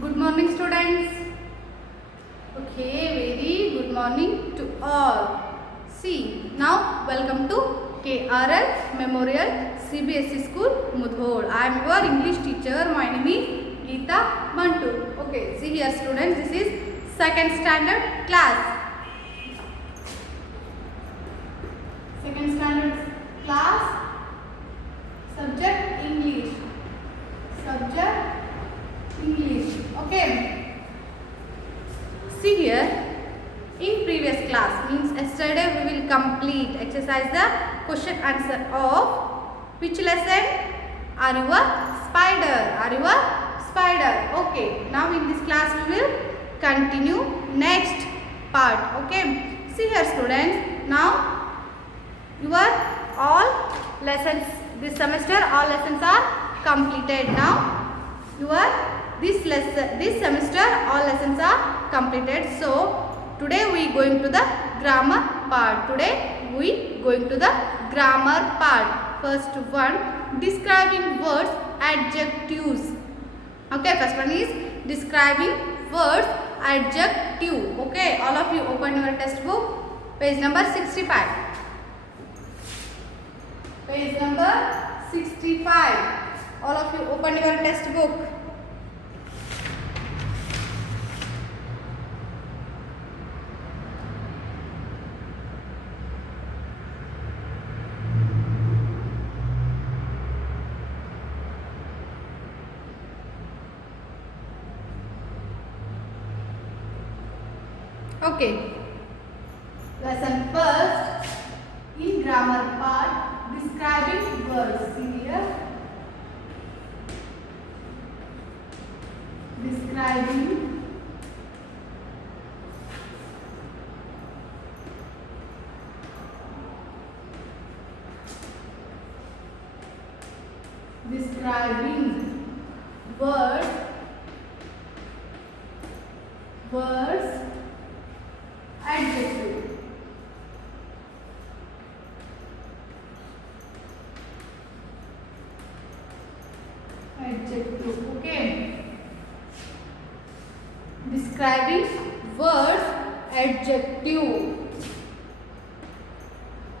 Good morning, students. Okay, very good morning to all. See, now welcome to KRL Memorial CBSE School, Mudhol. I am your English teacher. My name is Geeta Mantu. Okay, see here, students. This is second standard class. Second standard class. Subject English. Subject English. Okay. See here, in previous class means yesterday we will complete exercise the question answer of which lesson? Are you a spider? Are you a spider? Okay. Now in this class we will continue next part. Okay. See here, students. Now your all lessons this semester all lessons are completed. Now your this semester all lessons are completed. So today we going to the grammar part. Today we going to the grammar part. First one, describing words, adjectives. Okay, first one is describing words, adjective. Okay, all of you open your textbook, page number 65. Page number 65. All of you open your textbook. Okay. Lesson first, in grammar part, describing words. See here. Describing words, adjective. Adjective. Okay. Describing words, adjective.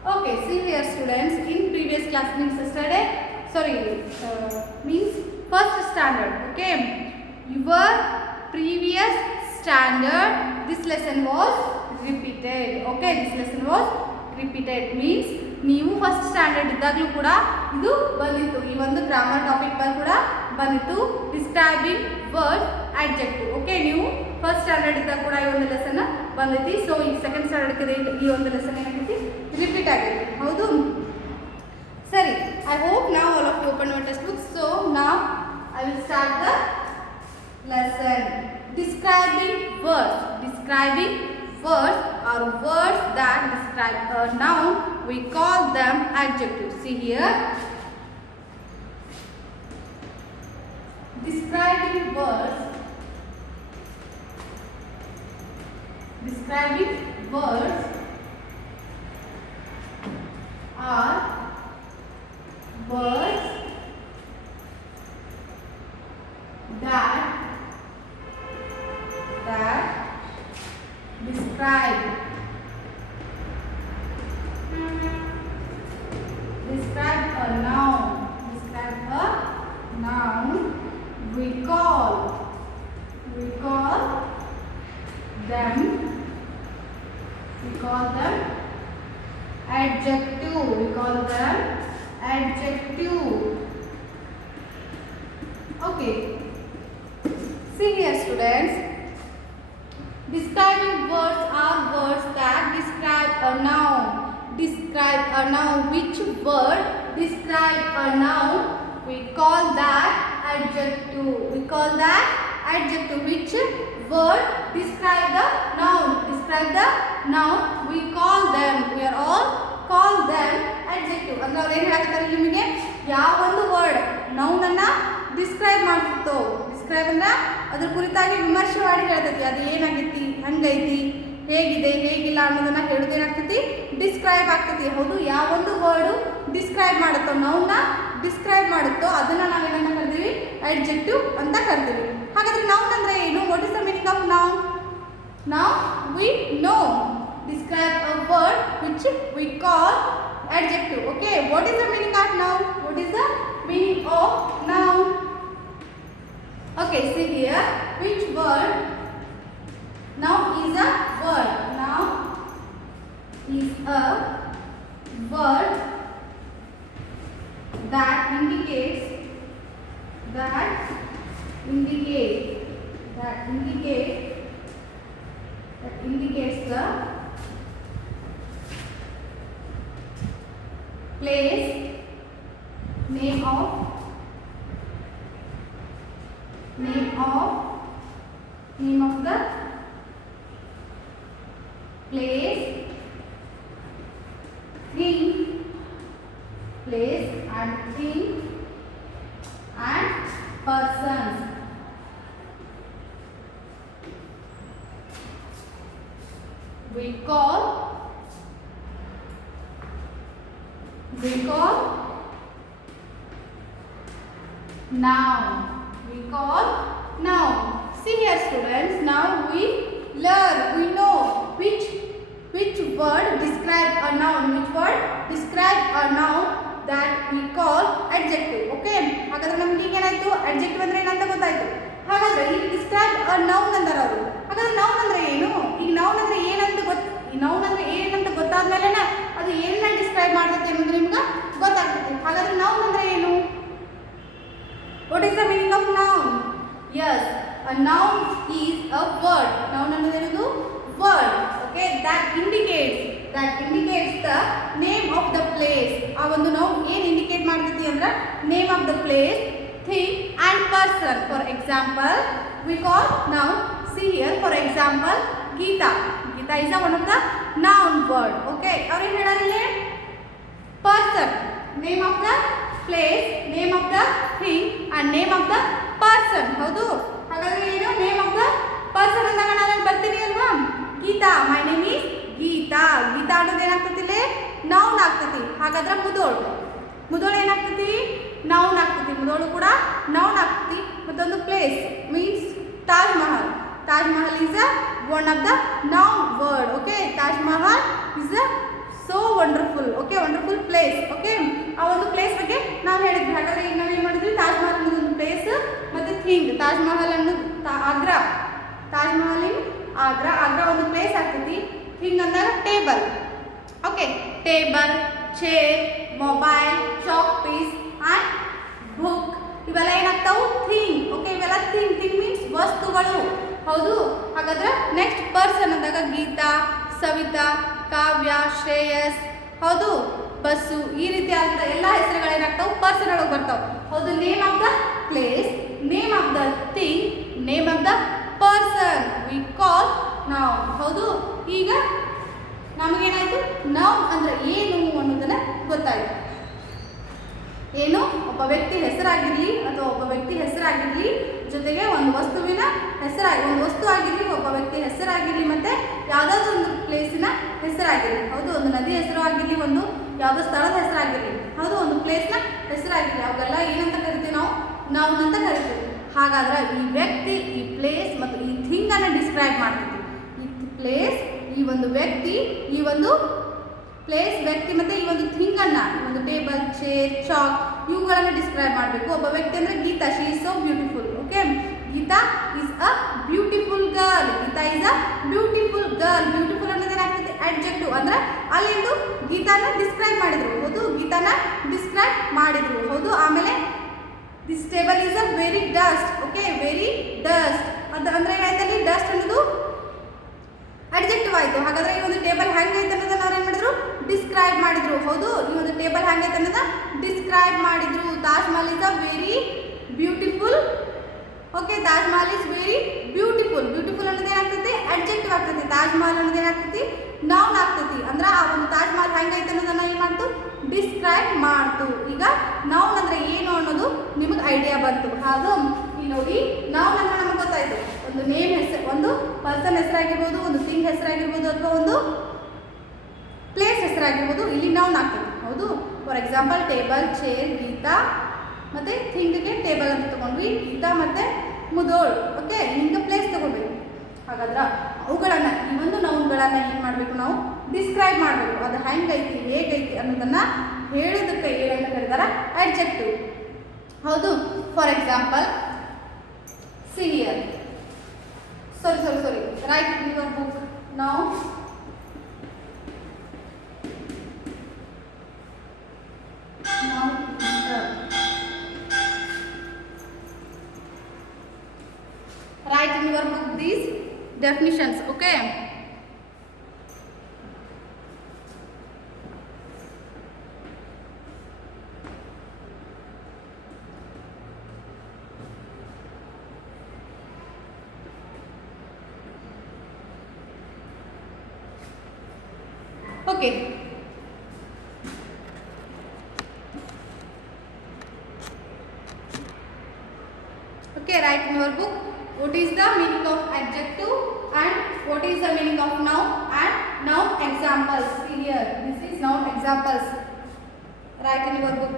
Okay, see here, students. In previous class means yesterday. Means first standard. Okay, your previous standard. This lesson was repeated. Okay, this lesson was repeated means ನೀವು first standard ಇದ್ದಾಗಲೂ ಕೂಡ ಇದು ಬಂದಿತ್ತು. ಈ ಒಂದು grammar topic ಕೂಡ ಬಂದಿತ್ತು, describing word adjective. Okay, ನೀವು ಫಸ್ಟ್ ಸ್ಟ್ಯಾಂಡರ್ಡ್ ಇದ್ದಾಗ ಕೂಡ ಈ ಒಂದು ಲೆಸನ್ ಬಂದೈತಿ. ಸೊ ಈ ಸೆಕೆಂಡ್ ಸ್ಟ್ಯಾಂಡರ್ಡ್ ಈ ಒಂದು ಲೆಸನ್ ಏನಾಗೈತಿ, ರಿಪೀಟ್ ಆಗೈತಿ. ಹೌದು, ಸರಿ. ಐ ಹೋಪ್ ನಾವು all of you open your text book. So now I will start the lesson. Describing words. Describing words are words that describe a noun. We call them adjectives. See here. Describing words. Describing words are words that describe a noun. Describe a noun. We call them adjective. We call them adjective. Okay, see here, students. Describing words are words that describe a noun. Describe a noun. Which word describe a noun? We call that adjective. We call that adjective. Which word describe the noun? Describe the noun. We call them. We are all call them adjective. ಅಂದ್ರೆ ಅವ್ರು ಏನು ಹೇಳ್ತಾರೆ ನಿಮಗೆ, ಯಾವ ಒಂದು word noun ಅನ್ನ ಡಿಸ್ಕ್ರೈಬ್ ಮಾಡ್ತಿತ್ತು. ಡಿಸ್ಕ್ರೈಬ್ ಅಂದ್ರೆ ಅದ್ರ ಕುರಿತಾಗಿ ವಿಮರ್ಶೆ ಮಾಡಿ ಹೇಳ್ತೈತಿ. ಅದು ಏನಾಗೈತಿ, ಹಂಗೈತಿ, ಹೇಗಿದೆ, ಹೇಗಿಲ್ಲ ಅನ್ನೋದನ್ನ ಹೇಳೋದೇನಾಗ್ತೈತಿ, ಡಿಸ್ಕ್ರೈಬ್ ಆಗ್ತೈತಿ. ಹೌದು, ಯಾವೊಂದು ವರ್ಡು ಡಿಸ್ಕ್ರೈಬ್ ಮಾಡುತ್ತೋ, ನೌನ್ನ ಡಿಸ್ಕ್ರೈಬ್ ಮಾಡುತ್ತೋ ಅದನ್ನ ನಾವೇನನ್ನ ಕರಿತೀವಿ, ಅಡ್ಜೆಕ್ಟಿವ್ ಅಂತ ಕರಿತೀವಿ. ಹಾಗಾದ್ರೆ ನೌನ್ ಅಂದ್ರೆ ಏನು? What is the meaning of noun? Now we know describe a word which we call adjective. Okay, what is the meaning of noun? What is the meaning of noun? Okay, see here, which word? Noun is a word. Noun is a word that indicates the place, name of the place, thing, place and thing and persons. We call noun. We call noun. See here students, now we learn, we know which word describe a noun, which word describe a noun that we call adjective. Okay, ಹಾಗಾದ್ರೆ ನಮಗೆ ಈಗ ಏನಾಯ್ತು? adjective ಅಂದ್ರೆ ಏನಂತ ಗೊತ್ತಾಯ್ತು. ಹಾಗಾದ್ರೆ ಈಗ describe a noun ಅಂತಾರೆ ಅವರು. ಹಾಗಾದ್ರೆ noun ಅಂದ್ರೆ ಏನು? ಈಗ noun ಅಂದ್ರೆ ಏನಂತ ಗೊತ್ತಾದ್ಮೇಲೆ ಅದು ಏನನ್ನ ಡಿಸ್ಕ್ರೈಬ್ ಮಾಡ್ತೈತೆ ಅನ್ನೋದು ನಿಮ್ಗೆ ಗೊತ್ತಾಗ್ತೈತೆ. ಹಾಗಾದ್ರೆ noun ಅಂದ್ರೆ ಏನು? What is the meaning of noun? Yes, a noun is a word. Noun ಅಂದ್ರೆ ಏನದು? Word. Okay, that indicates the name of the place. ಆ ಒಂದು noun ಏನು ಇಂಡಿಕೇಟ್ ಮಾಡ್ತೈತಿ ಅಂದ್ರೆ name of the place, thing and person. For example, we call noun. See here, for example, Geeta. Geeta is one of the noun word. Okay, ಅವ್ರು ಏನು ಹೇಳಾರಿಲ್ಲ? Person, name of the place, name of the thing and name of the person. ಹೌದು, ಹಾಗಾದ್ರೆ ಏನು? name of the person ಅಂದಾಗ ನಾನು ಬರ್ತೀನಿ ಅಲ್ವಾ? Geeta, my name is Geeta. Geeta ಅನ್ನೋದು ಏನಾಗ್ತೈತಿ? ನೌನ್ ಆಗ್ತೈತಿ. ಹಾಗಾದ್ರೆ ಮುದೋಳು ಏನಾಗ್ತೈತಿ? ನೌನ್ ಆಗ್ತೈತಿ. ಮುದೋಳು ಕೂಡ ನೌನ್ ಆಗ್ತೈತಿ. ಮತ್ತೊಂದು ಪ್ಲೇಸ್ ಮೀನ್ಸ್ ತಾಜ್ ಮಹಲ್. ತಾಜ್ Mahal is one of the noun word. Okay, Taj Mahal is a so wonderful. Okay, wonderful place. Okay, ಆ ಒಂದು ಪ್ಲೇಸ್ ಬಗ್ಗೆ ನಾವು ಹೇಳಿದ್ವಿ. ಹಾಗಾದ್ರೆ ಈಗ ನಾವು ಏನು ಮಾಡಿದ್ವಿ? ತಾಜ್ ಮಹಲ್ ಅನ್ನೋದು ಒಂದು ಪ್ಲೇಸ್ ಮತ್ತೆ ಥಿಂಗ್. ತಾಜ್ ಮಹಲ್ ಅನ್ನೋದು ಆಗ್ರಾ. ತಾಜ್ ಮಹಲ್ ಇನ್ ಆಗ್ರಾ ಒಂದು ಪ್ಲೇಸ್ ಆಗ್ತೈತಿ. ಥಿಂಗ್ ಅಂದಾಗ table. Okay, table, chair, mobile, chalk piece and book ಇವೆಲ್ಲ ಏನಾಗ್ತಾವು? ಥಿಂಗ್. ಓಕೆ, ಇವೆಲ್ಲ ಥಿಂಗ್ ಮೀನ್ಸ್ ವಸ್ತುಗಳು. ಹೌದು, ಹಾಗಾದ್ರೆ ನೆಕ್ಸ್ಟ್ ಪರ್ಸನ್ ಅಂದಾಗ ಗೀತಾ, ಸವಿತಾ, ಕಾವ್ಯ, ಶ್ರೇಯಸ್, ಹೌದು, ಬಸ್ಸು, ಈ ರೀತಿಯಾದಂಥ ಎಲ್ಲ ಹೆಸರುಗಳೇನಾಗ್ತಾವೆ? ಪರ್ಸನ್ ಒಳಗೆ ಬರ್ತಾವೆ. ಹೌದು, name of the place, name of the thing, name of the person we call noun. ಹೌದು, ಈಗ ನಮಗೇನಾಯ್ತು? ನೌನ್ ಅಂದ್ರೆ ಏನು ಅನ್ನೋದನ್ನ ಗೊತ್ತಾಯ್ತು. ಏನು? ಒಬ್ಬ ವ್ಯಕ್ತಿ ಹೆಸರಾಗಿರಲಿ ಅಥವಾ ಒಬ್ಬ ವ್ಯಕ್ತಿ ಹೆಸರಾಗಿರಲಿ, ಜೊತೆಗೆ ಒಂದು ವಸ್ತುವಿನ ಒಂದು ವಸ್ತು ಆಗಿರಲಿ, ಒಬ್ಬ ವ್ಯಕ್ತಿ ಹೆಸರಾಗಿರಲಿ, ಮತ್ತೆ ಯಾವುದಾದ್ರೂ ಒಂದು ಪ್ಲೇಸಿನ ಹೆಸರಾಗಿರಲಿ. ಹೌದು, ಒಂದು ನದಿ ಹೆಸರು ಆಗಿರಲಿ, ಒಂದು ಯಾವುದೋ ಸ್ಥಳದ ಹೆಸರಾಗಿರಲಿ, ಹೌದು, ಒಂದು ಪ್ಲೇಸ್ನ ಹೆಸರಾಗಿರಲಿ, ಅವೆಲ್ಲ ಏನಂತ ಕರಿತೀವಿ? ನಾವು ನೌನ್ ಅಂತ ಕರಿತೀವಿ. ಹಾಗಾದ್ರೆ ಈ ವ್ಯಕ್ತಿ, ಈ ಪ್ಲೇಸ್ ಮತ್ತು ಈ ಥಿಂಗ್ ಅನ್ನು ಡಿಸ್ಕ್ರೈಬ್ ಮಾಡ್ತೀವಿ. ಈ ಪ್ಲೇಸ್, ಈ ಒಂದು ವ್ಯಕ್ತಿ, ಈ ಒಂದು ಪ್ಲೇಸ್, ವ್ಯಕ್ತಿ ಮತ್ತು ಈ ಒಂದು ಥಿಂಗ್ ಅನ್ನ, ಈ ಒಂದು ಟೇಬಲ್, ಚೇರ್, ಚಾಕ್ ಇವುಗಳನ್ನು ಡಿಸ್ಕ್ರೈಬ್ ಮಾಡಬೇಕು. ಒಬ್ಬ ವ್ಯಕ್ತಿ ಅಂದರೆ Geeta, she is so beautiful. Okay, Geeta is a beautiful girl. Geeta is a beautiful girl. Beautiful ಅನ್ನೋದು ಏನಾಗ್ತದೆ? ಅಡ್ಜೆಕ್ಟಿವ್. ಅಂದ್ರೆ ಅಲ್ಲಿಂದು ಗೀತಾನ ಡಿಸ್ಕ್ರೈಬ್ ಮಾಡಿದ್ರು. ಹೌದು, ಗೀತಾನ ಡಿಸ್ಕ್ರೈಬ್ ಮಾಡಿದ್ರು. ಹೌದು, ಆಮೇಲೆ this table is a very dust. Okay, very dust ಅಂದ್ರೆ ಏನಾಯ್ತಲ್ಲಿ? ಡಸ್ಟ್ ಅನ್ನೋದು ಅಡ್ಜೆಕ್ಟಿವ್ ಆಯಿತು. ಹಾಗಾದ್ರೆ ಈ ಒಂದು ಟೇಬಲ್ ಹೆಂಗೈತೆ ಅನ್ನೋದನ್ನ ಅವ್ರು ಏನು ಮಾಡಿದ್ರು? ಡಿಸ್ಕ್ರೈಬ್ ಮಾಡಿದ್ರು. ಹೌದು, ಈ ಒಂದು ಟೇಬಲ್ ಹೆಂಗೈತೆ ಅನ್ನೋದನ್ನ ಡಿಸ್ಕ್ರೈಬ್ ಮಾಡಿದ್ರು. ತಾಜ್ Mahal is a very beautiful. Okay, Taj Mahal is very beautiful. Beautiful ಅನ್ನೋದು ಏನಾಗ್ತೈತಿ? ಅಡ್ಜೆಕ್ಟಿವ್ ಆಗ್ತೈತಿ. ತಾಜ್ ಮಹಲ್ ಅನ್ನೋದು ಏನಾಗ್ತೈತಿ? ನೌನ್ ಆಗ್ತೈತಿ. ಅಂದ್ರೆ ಆ ಒಂದು ತಾಜ್ ಮಹಲ್ ಹೆಂಗೈತೆ ಅನ್ನೋದನ್ನ ಏನು ಮಾಡ್ತು? ಡಿಸ್ಕ್ರೈಬ್ ಮಾಡ್ತು. ಈಗ ನೌನ್ ಅಂದ್ರೆ ಏನು ಅನ್ನೋದು ನಿಮಗೆ ಐಡಿಯಾ ಬಂತು. ಅದು ಇಲ್ಲಿ ನೋಡಿ, ನೌನ್ ಅಂದ್ರೆ ನಮಗೆ ಗೊತ್ತಾಯ್ತು. ಒಂದು ನೇಮ್ ಹೆಸರು, ಒಂದು ಪರ್ಸನ್ ಹೆಸರಾಗಿರ್ಬೋದು, ಒಂದು ಥಿಂಗ್ ಹೆಸರಾಗಿರ್ಬೋದು, ಅಥವಾ ಒಂದು ಪ್ಲೇಸ್ ಹೆಸರಾಗಿರ್ಬೋದು, ಇಲ್ಲಿ ನೌನ್ ಆಗ್ತದೆ. ಹೌದು, for example table, chair, Geeta, ಮತ್ತು ಥಿಂಗ್ಗೆ ಟೇಬಲ್ ಅಂತ ತೊಗೊಂಡ್ವಿ. ಈತ ಮತ್ತು ಮುದೋಳ್. ಓಕೆ, ಹಿಂಗೆ ಪ್ಲೇಸ್ ತೊಗೊಳ್ಬೇಕು. ಹಾಗಾದ್ರೆ ಅವುಗಳನ್ನು ಈ ಒಂದು ನೌನ್ಗಳನ್ನು ಏನು ಮಾಡಬೇಕು, ನಾವು ಡಿಸ್ಕ್ರೈಬ್ ಮಾಡಬೇಕು. ಅದು ಹೆಂಗೈತಿ ಹೇಗೈತಿ ಅನ್ನೋದನ್ನು ಹೇಳೋದಕ್ಕೆ ಏನಂತ ಕರೀತಾರೆ, ಅಡ್ಜೆಕ್ಟಿವ್. ಹೌದು. For example, see here. Sorry right in your book now. Write in your book these definitions. Okay. Okay. Okay, write in your book what is the meaning of adjective and what is the meaning of noun and noun examples. See here, this is noun examples. Write in your book.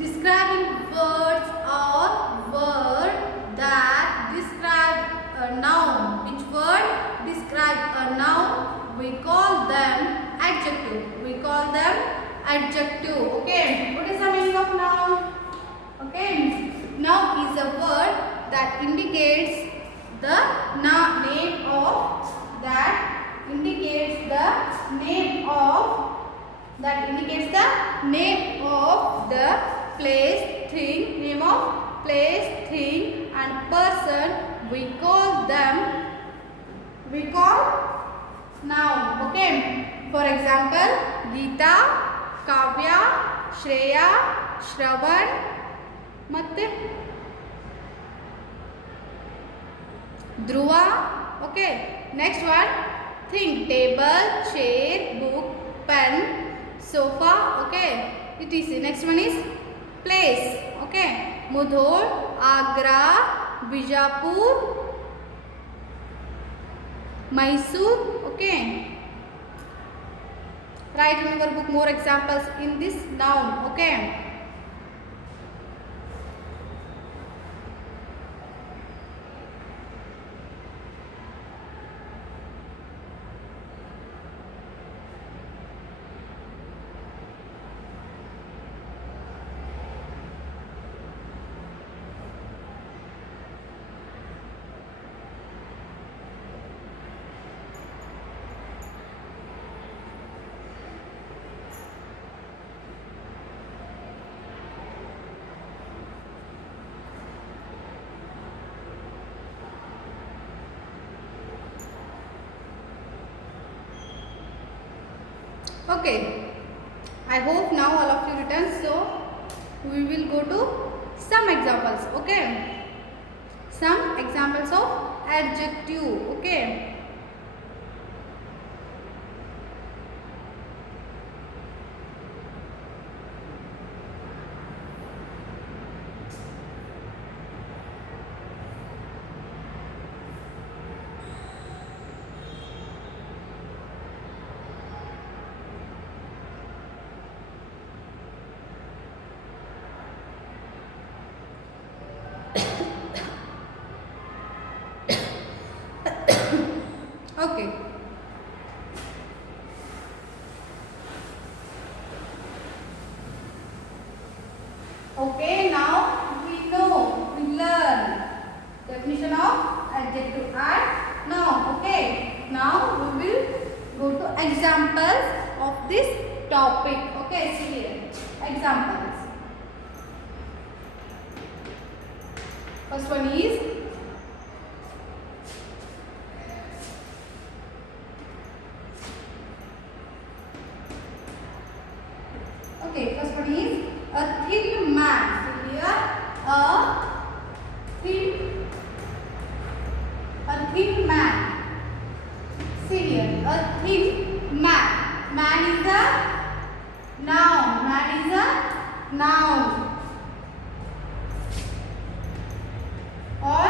Describing words or word that describe a noun. Which word describe a noun? We call them adjective. We call them adjective. Okay. What is the meaning of noun? Okay. Noun is a word that indicates the name of that indicates the name of the place, thing, name of place, thing and person. We call noun. Okay. For example, Geeta, Kavya, Shreya, Shravan, ಮತ್ತೆ Dhruva. Okay. Next one, thing, table, chair, book, pen, sofa. Okay. etc. Next one is place. Okay. Mudhol, Agra, Bijapur, Mysore. Okay. Write in your book more examples in this noun. Okay. Okay, I hope now all of you written, so we will go to some examples. Okay, some examples of adjective. Okay. Okay. Okay, now we learn definition of adjective and noun. Okay, now we will go to examples of this topic. Okay, see here, examples. First one is first one is a thin man. So here a See here, a thief man. Man is a noun. Man is a noun. Or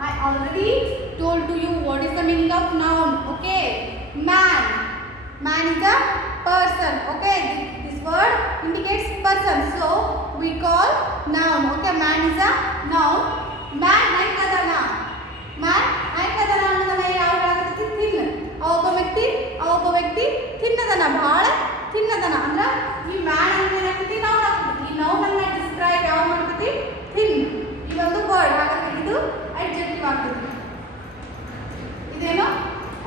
I already told to you what is the meaning of noun. Okay, man. Man is a person. Okay, this word indicates person. So we call noun. Okay, man is a noun. Man ಹೆಂಗದನ man ಹೆಂಗದನ ಅನ್ನೋದನ್ನ ಯಾವ ಹೇಳಕತ್ತಿ ತಿನ್ ಒಬ್ಬ ವ್ಯಕ್ತಿ ತಿನ್ನದನ ಭಾಳ ತಿನ್ನದನ ಅಂದ್ರೆ ಈ ಮ್ಯಾನ್ ಅಂದ್ರೆ ಏನಾಗ್ತೈತಿ ನೌನ್ ಆಗ್ತೈತಿ ಈ ನೌನ್ ಅನ್ನ ಡಿಸ್ಕ್ರೈಬ್ ಯಾವ ಮಾಡ್ತೈತಿ ತಿನ್ ಈ ಒಂದು ವರ್ಡ್ ಹಾಗಾಗಿ ಇದು ಅಡ್ಜೆಕ್ಟಿವ್ ಆಗ್ತೈತಿ ಇದೇನು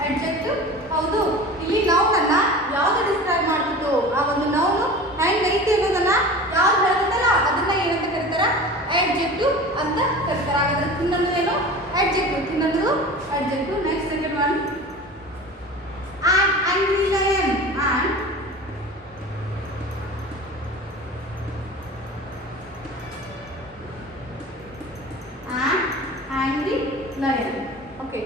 ಅಡ್ಜೆಕ್ಟಿವ್ ಹೌದು ಇಲ್ಲಿ ನೌನ್ ಅನ್ನ ಯಾವ್ದು ಡಿಸ್ಕ್ರೈಬ್ ಮಾಡ್ತಿತ್ತು ಆ ಒಂದು ನೌನ್ ಹೆಂಗೈತಿ ಅನ್ನೋದನ್ನ ಯಾವ್ದು ಹೇಳ್ತೈತಲ್ಲ ಅದನ್ನ ಏನಂತ ಕರೀತಾರ adjective ಅಂತ ಕರೀತಾರೆ ಹಾಗಾದ್ರೆ ತಿನ್ನೋದು ಏನು adjective ತಿನ್ನೋದು adjective next second one an angry lion an angry lion okay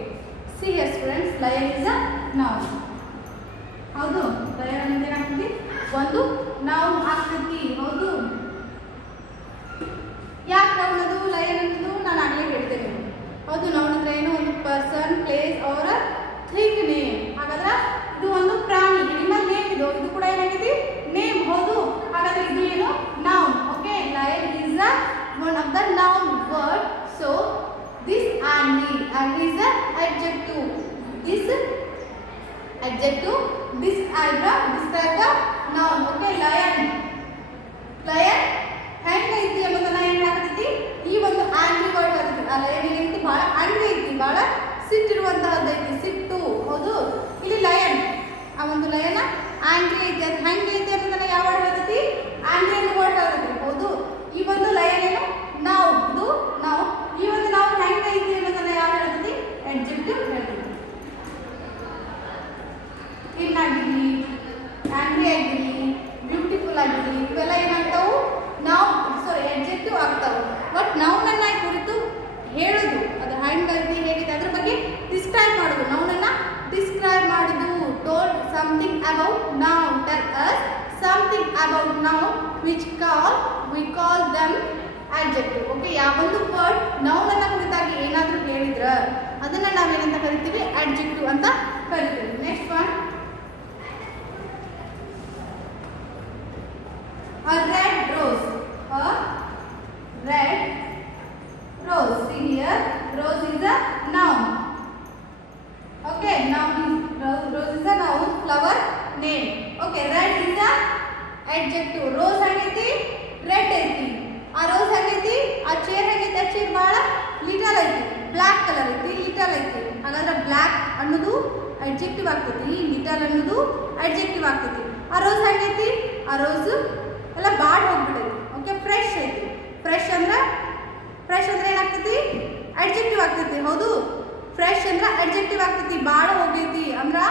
see here students lion is a noun ಹೌದು lion ಅಂದ್ರೆ ಏನಾಗ್ತದೆ ಒಂದು noun ಆಗ್ತೈತಿ ಹೌದು ಯಾಕೆ ನೌನ್ ಅದು ಲಯನ್ ಅನ್ನೋದು ನಾನು ಆಗಲೇ ಹೇಳ್ತೇನೆ ಹೌದು ನೌನ್ ಅಂದ್ರೆ ಏನು ಒಂದು ಪರ್ಸನ್ ಪ್ಲೇಸ್ ಅವರ ಥಿಂಗ್ ನೇಮ್ ಹಾಗಾದ್ರೆ ಇದು ಒಂದು ಪ್ರಾಣಿ ಅನಿಮಲ್ ನೇಮ್ ಇದು ಕೂಡ ಏನಾಗಿದೆ ನೇಮ್ ಹೌದು ಹಾಗಾದ್ರೆ ಇದು ಏನು noun okay lion is a one of the noun word so this angry is a adjective this adjective describe the noun okay lion ಹೆಂಗೈತಿ ಅನ್ನೋದನ್ನ ಏನು ಆಗ್ತೈತಿ ಈ ಒಂದು ಆಂಗ್ರಿ ವರ್ಡ್ ಆಗ್ತೈತಿ ಆ ಲಯನ್ ಏನೈತಿ ಭಾಳ ಆಂಗ್ರಿ ಐತಿ ಭಾಳ ಸಿಟ್ಟಿರುವಂತಹದ್ದೈತಿ ಸಿಟ್ಟು ಹೌದು ಇಲ್ಲಿ ಲಯನ್ ಆ ಒಂದು ಲಯನ ಆಂಗ್ರಿ ಐತಿ ಅದು ಹೆಂಗೈತಿ ಅನ್ನೋದನ್ನ ಯಾವ ವರ್ಡ್ ಹೇಳ್ತೈತಿ ಆಂಗ್ರಿ ಅನ್ನೋ ವರ್ಡ್ ಆಗ್ತೈತಿ ಹೌದು ಈ ಒಂದು ಲಯನ್ ಏನು ನಾವು ಇದು ನಾವು ಈ ಒಂದು ನಾವು ಹೆಂಗೈತಿ ಅನ್ನೋದನ್ನ ಯಾವ ಹೇಳ್ತೈತಿ ಅಡ್ಜೆಕ್ಟಿವ್ ಹೇಳ್ತೈತಿ ಇನ್ನಾಗಿರ್ಲಿ ಆಂಗ್ರಿ ಆಗಿರ್ಲಿ ಬ್ಯೂಟಿಫುಲ್ ಆಗಿರ್ಲಿ ಇವೆಲ್ಲ ಏನಾಗ್ತಾವು ನಾವು ಅಡ್ಜೆಕ್ಟಿವ್ ಆಗ್ತಾವೆ ಬಟ್ ನೌನನ್ನ ಕುರಿತು ಹೇಳೋದು ಅದು ಹೆಂಗೈತಿ ಹೇಗಿದೆ ಅದ್ರ ಬಗ್ಗೆ ಡಿಸ್ಕ್ರೈಬ್ ಮಾಡೋದು ನೌನನ್ನ ಡಿಸ್ಕ್ರೈಬ್ ಮಾಡೋದು told something about noun tell us something about noun which we call dum adjective okay ಯಾವೊಂದು ವರ್ಡ್ ನೌನನ್ನ ಕುರಿತಾಗಿ ಏನಾದರೂ ಹೇಳಿದ್ರ ಅದನ್ನ ನಾವೇನಂತ ಕರಿತೀವಿ ಅಡ್ಜೆಕ್ಟಿವ್ ಅಂತ ಕರಿತೀವಿ next one a red rose see here rose is a noun okay noun is rose is a noun flower name okay red is a adjective rose ಆಗೈತಿ red ಐತಿ ಆ ರೋಸ್ ಆಗೈತಿ ಆ ಚೇರ್ ಆಗೈತಿ ಆ ಚೇರ್ ಭಾಳ ಲಿಟಲ್ ಐತಿ ಬ್ಲ್ಯಾಕ್ ಕಲರ್ ಐತಿ ಲಿಟಲ್ ಐತಿ ಹಾಗಾದ್ರೆ ಬ್ಲ್ಯಾಕ್ ಅನ್ನೋದು ಅಡ್ಜೆಕ್ಟಿವ್ ಆಗ್ತೈತಿ ಲಿಟಲ್ ಅನ್ನೋದು ಅಡ್ಜೆಕ್ಟಿವ್ ಆಗ್ತೈತಿ ಆ ರೋಸ್ ಆಗೈತಿ ಆ ರೋಸ್ ಎಲ್ಲ ಬಾಡ್ ಹೋಗ್ಬಿಟ್ಟೈತಿ ಓಕೆ ಫ್ರೆಶ್ ಐತಿ ಫ್ರೆಶ್ ಅಂದ್ರೆ ಏನಾಗ್ತೈತಿ ಅಡ್ಜೆಕ್ಟಿವ್ ಆಗ್ತೈತಿ ಹೌದು ಫ್ರೆಶ್ ಅಂದ್ರೆ ಅಡ್ಜೆಕ್ಟಿವ್ ಆಗ್ತೈತಿ ಬಾಡ ಹೋಗೈತಿ ಅಂದ್ರೆ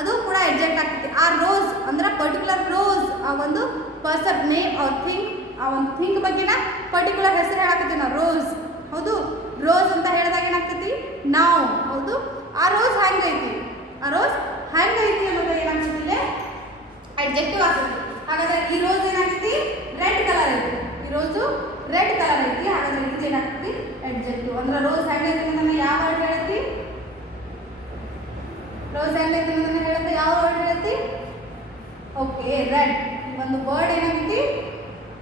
ಅದು ಕೂಡ ಅಡ್ಜೆಕ್ಟ್ ಆಗ್ತೈತಿ ಆ ರೋಸ್ ಅಂದ್ರೆ ಪರ್ಟಿಕ್ಯುಲರ್ ರೋಸ್ ಆ ಒಂದು ಪರ್ಸನ್ ನೇಮ್ ಆರ್ ಥಿಂಗ್ ಆ ಒಂದು ಥಿಂಗ್ ಬಗ್ಗೆನ ಪರ್ಟಿಕ್ಯುಲರ್ ಹೆಸರು ಹೇಳಕತ್ತಿ ನಾವು ರೋಸ್ ಹೌದು ರೋಸ್ ಅಂತ ಹೇಳಿದಾಗ ಏನಾಗ್ತೈತಿ ನಾವು ಹೌದು ಆ ರೋಸ್ ಹೆಂಗೈತಿ ಅನ್ನೋದು ಏನಾಗ್ತೈತಿ ಇಲ್ಲಿ ಅಡ್ಜೆಕ್ಟಿವ್ ಆಗ್ತೈತಿ ಹಾಗಾದ್ರೆ ಈ ರೋಸ್ ಏನಾಗ್ತೈತಿ ರೆಡ್ ಕಲರ್ ಐತಿ ಈ ರೋಸು ರೆಡ್ ಕಲರ್ ಐತಿ ಹಾಗಾದ್ರೆ ಇದು ಏನಾಗ್ತೈತಿ ಅಡ್ಜೆಕ್ಟಿವ್ ಅಂದ್ರೆ ರೋಸ್ ಹೆಂಗೈತಿ ಅನ್ನೋದನ್ನ ಯಾವ ವರ್ಡ್ ಹೇಳತಿ ರೋಸ್ ಹೆಂಗೈತಿ ಅನ್ನೋದನ್ನ ಹೇಳುತ್ತೆ ಯಾವ ವರ್ಡ್ ಹೇಳತಿ ಓಕೆ ರೆಡ್ ಈ ಒಂದು ವರ್ಡ್ ಏನಾಗೈತಿ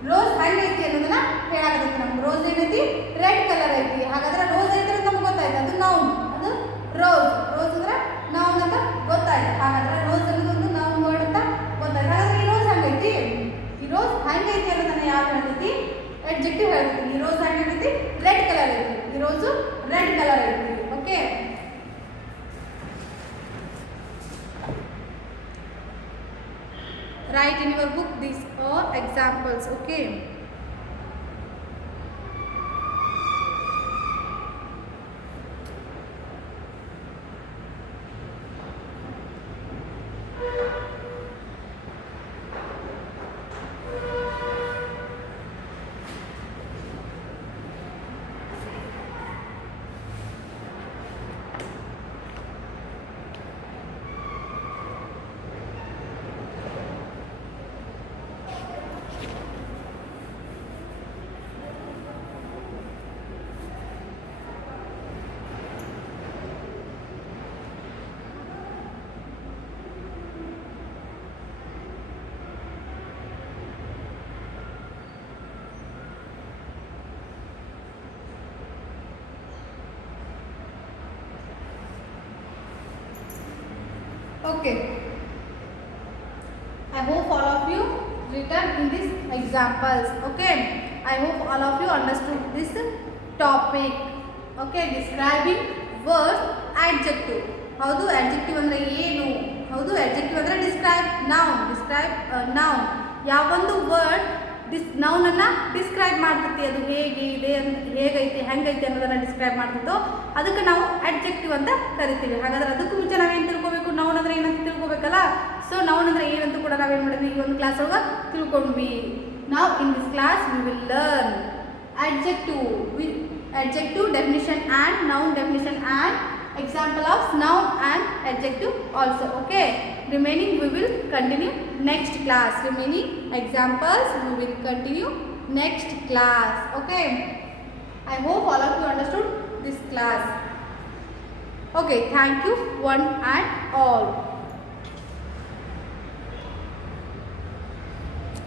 ರೋಸ್ ಹೆಂಗೈತಿ ಅನ್ನೋದನ್ನ ಹೇಳಾಕತ್ತೈತಿ ನಮ್ಗೆ ರೋಸ್ ಏನೈತಿ ರೆಡ್ ಕಲರ್ ಐತಿ ಹಾಗಾದ್ರೆ ರೋಸ್ ಐತಿ ಅಂತ ನಮ್ಗೆ ಗೊತ್ತಾಯ್ತು ಅದು ನೌನ್ ಅದು ರೋಸ್ ಅಂದ್ರೆ ನೌನ್ ಅಂತ ಗೊತ್ತಾಯ್ತು ಹಾಗಾದ್ರೆ ರೋಸ್ ಅನ್ನೋದು ಒಂದು ನೌನ್ ವರ್ಡ್ ಅಂತ ಗೊತ್ತಾಯ್ತು ಹಾಗಾದ್ರೆ ಈ ರೋಸ್ ಹೆಂಗೈತಿ ಈ ರೋಸ್ ಹೆಂಗೈತಿ ಅನ್ನೋದನ್ನ ಯಾವ ಹೇಳ್ತೈತಿ ಅಡ್ಜೆಕ್ಟಿವ್ ಹೇಳ್ತೈತಿ ಈ ರೋಸ್ ಹೆಂಗೈತಿ ರೆಡ್ ಕಲರ್ ಐತಿ ಈ ರೋಸು ರೆಡ್ ಕಲರ್ ಐತಿ okay write in your book these are examples okay Okay. I hope all of you written in these examples. Okay. I hope all of you understood this topic. Okay. Describing words adjective. ಹೌದು adjective ಅಂದರೆ ಏನು? ಹೌದು adjective ಅಂದರೆ describe noun. Describe noun. ಯಾವೊಂದು word noun ಅನ್ನ ಡಿಸ್ಕ್ರೈಬ್ ಮಾಡ್ತೈತಿ, ಅದು ಹೇಗೆ ಇದೆ, ಹೇಗೈತಿ, ಹೆಂಗೈತಿ ಅನ್ನೋದನ್ನ ಡಿಸ್ಕ್ರೈಬ್ ಮಾಡ್ತಿದ್ದೋ ಅದಕ್ಕೆ ನಾವು ಅಡ್ಜೆಕ್ಟಿವ್ ಅಂತ ಕರಿತೀವಿ. ಹಾಗಾದ್ರೆ ಅದಕ್ಕೂ ಮುಂಚೆ ನಾವೇನು ತಿಳ್ಕೊಬೇಕು, ನೌನ್ ಅಂದ್ರೆ ಏನಂತ ತಿಳ್ಕೊಬೇಕಲ್ಲ. ಸೊ ನೌನ್ ಅಂದ್ರೆ ಏನಂತ ಕೂಡ ನಾವೇನು ಮಾಡಿದ್ವಿ, ಈ ಒಂದು ಕ್ಲಾಸ್ ಒಳಗೆ ತಿಳ್ಕೊಂಡ್ವಿ. ನಾವು in this class we will learn adjective definition and noun definition and example of noun and adjective also. Okay, remaining we will continue next class. Remaining examples we will continue next class. Okay, I hope all of you understood this class. Okay, thank you one and all.